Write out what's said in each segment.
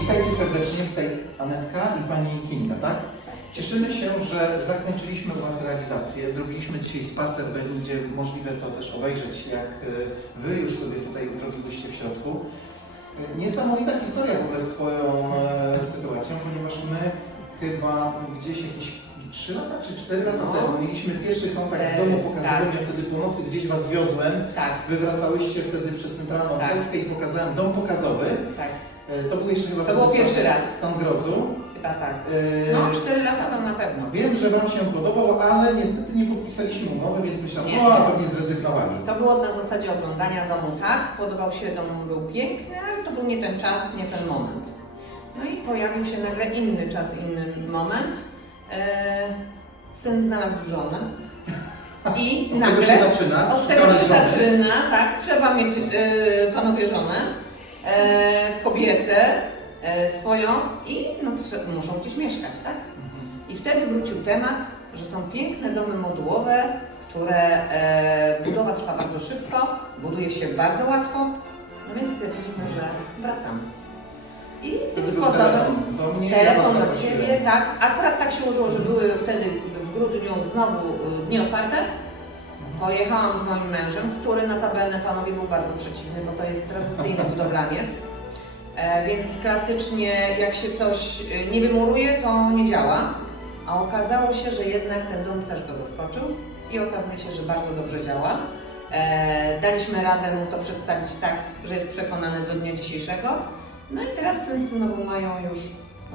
Witajcie serdecznie, witaj Anetka i Pani Kinga, tak? Cieszymy się, że zakończyliśmy u Was realizację. Zrobiliśmy dzisiaj spacer, będzie możliwe to też obejrzeć, jak e, Wy już sobie tutaj zrobiliście w środku. Niesamowita historia w ogóle z Twoją e, sytuacją, ponieważ my chyba gdzieś jakieś 3 lata czy 4 lata No. temu mieliśmy pierwszy kontakt w domu pokazowym, tak. ja wtedy po nocy gdzieś Was wiozłem. Tak, Wy wracałyście wtedy przez Centralną Tak. Polskę i pokazałem dom pokazowy. tak, To był jeszcze chyba To było pierwszy San- raz. w Sandrodzu. chyba tak. E, No, 4 lata to na pewno. Wiem, że Wam się podobał, ale niestety nie podpisaliśmy umowy, więc myślałem, Nie. o, a pewnie zrezygnowali. To było na zasadzie oglądania domu tak, podobał się dom, był piękny, ale to był nie ten czas, nie ten moment. No i pojawił się nagle inny czas, inny moment. E, syn znalazł żonę. I Od nagle tego się zaczyna. Od tego szukamy się żony. zaczyna, tak, trzeba mieć e, panowie żonę, e, kobietę e, swoją i no, muszą gdzieś mieszkać, tak? I wtedy wrócił temat, że są piękne domy modułowe, które e, budowa trwa bardzo szybko, buduje się bardzo łatwo, no więc stwierdziliśmy, że wracamy. I tym sposobem telefon zaprosiłem. Ciebie, tak. Akurat tak się ułożyło, że były wtedy w grudniu znowu y, dni otwarte. Pojechałam z moim mężem, który notabene panowie był bardzo przeciwny, bo to jest tradycyjny budowlaniec. E, więc klasycznie jak się coś y, nie wymuruje, to nie działa. A okazało się, że jednak ten dom też go zaskoczył i okazuje się, że bardzo dobrze działa. E, daliśmy radę mu to przedstawić tak, że jest przekonany do dnia dzisiejszego. No i teraz syn z synową mają już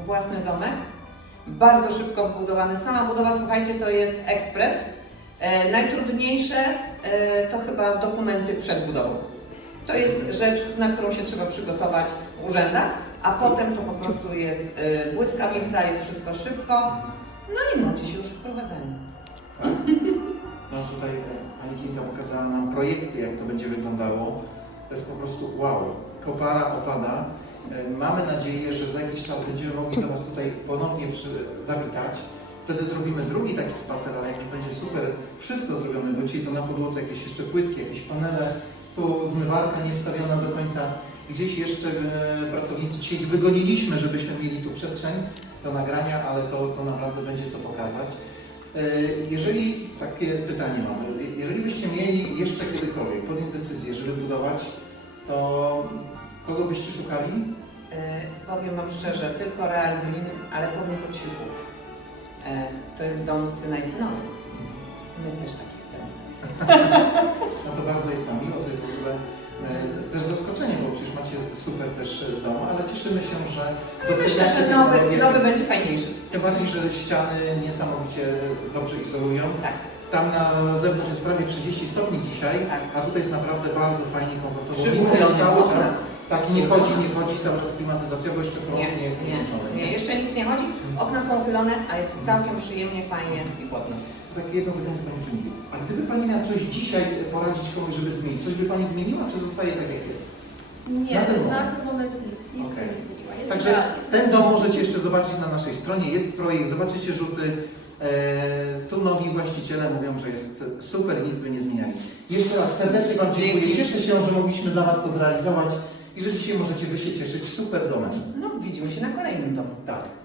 własny domek. Bardzo szybko wbudowany. Sama budowa, słuchajcie, to jest ekspres. E, najtrudniejsze e, to chyba dokumenty przed budową. To jest rzecz, na którą się trzeba przygotować w urzędach, a potem to po prostu jest e, błyskawica, jest wszystko szybko. No i młodzi się już wprowadzają. Tak? No tutaj Pani Kinga pokazała nam projekty, jak to będzie wyglądało. To jest po prostu wow. Kopara opada. Mamy nadzieję, że za jakiś czas będziemy mogli do Was tutaj ponownie przy, zawitać. Wtedy zrobimy drugi taki spacer, ale jak już będzie super wszystko zrobione, bo dzisiaj to na podłodze jakieś jeszcze płytki, jakieś panele, tu zmywarka nie wstawiona do końca. Gdzieś jeszcze e, pracownicy dzisiaj wygoniliśmy, żebyśmy mieli tu przestrzeń do nagrania, ale to, to naprawdę będzie co pokazać. E, Jeżeli, takie pytanie mamy, jeżeli byście mieli jeszcze kiedykolwiek podjąć decyzję, żeby budować, to kogo byście szukali? E, powiem Wam szczerze, tylko Real Green, ale powiem po cichu. E, to jest dom syna i synowi. My też taki chcemy. No to bardzo jest nam miło, to jest w ogóle e, też zaskoczenie, bo przecież macie super też e, dom, ale cieszymy się, że Myślę, doceniacie że nowy, nowy będzie fajniejszy. Tym bardziej, że ściany niesamowicie dobrze izolują. Tak. Tam na zewnątrz jest prawie 30 stopni dzisiaj, Tak. a tutaj jest naprawdę bardzo fajnie, komfortowo. Winter cały czas tak nie chodzi, nie chodzi, cały czas klimatyzacja, bo jeszcze Nie, nie jest nie, włączony. nie, jeszcze nic nie chodzi. Okna są uchylone, a jest całkiem przyjemnie, fajnie i chłodno. Takie jedno pytanie Pani Kingi. A gdyby Pani miała coś dzisiaj poradzić komuś, żeby zmienić, coś by Pani zmieniła, czy zostaje tak jak jest? Nie, Na ten moment. na ten moment nic, nie zmieniła. Jest Także ten dom możecie jeszcze zobaczyć na naszej stronie. Jest projekt, zobaczycie rzuty. E, tu nowi właściciele mówią, że jest super, nic by nie zmieniali. Jeszcze raz serdecznie Wam dziękuję. Dzięki. Cieszę się, że mogliśmy dla Was to zrealizować i że dzisiaj możecie Wy się cieszyć super domem. No, widzimy się na kolejnym domu. Tak.